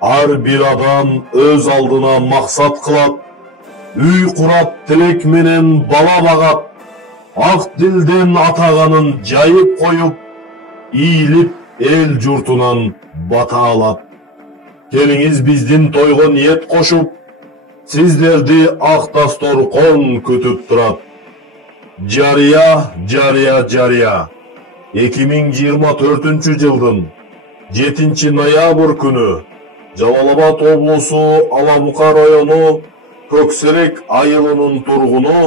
Ар bir адам öz алдына мақсат қылат, үй құрат, тілек менен бала бағат, ақ дилден атағанын жайып қойып, иіліп ел жұртынан бата алат. Келіңіз біздің тойға ниет қошып, сіздерді ақ дастархан күтіп тұрат. Жария, жария, жария. 2024 жылдың 7 ноябрь күні Жалал-Абад облысы Алабука району Көксерек айылының тұрғыны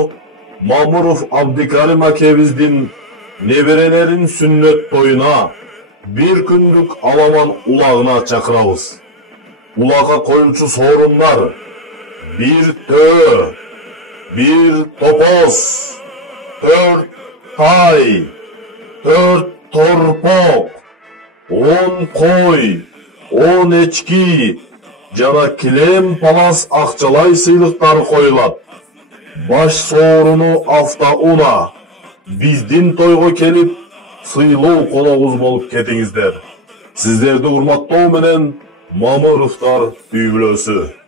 Мамыров Абдикарим акебиздин неберелерин сүннет тойына bir күндүк аламан улагына чакырабыз. Улага коюлчу соорундар: bir tö, bir топоз, 4 тай, 4 торпок, 10 кой, 10 ечки жана килем палас акчалай сыйлыктар коюлат. Баш сооруну автоуна. Биздин тойго келип, сыйлуу коногуз болуп кетиңиздер. Сиздерди урматтоо менен Мамыровдор үй бүлөсү.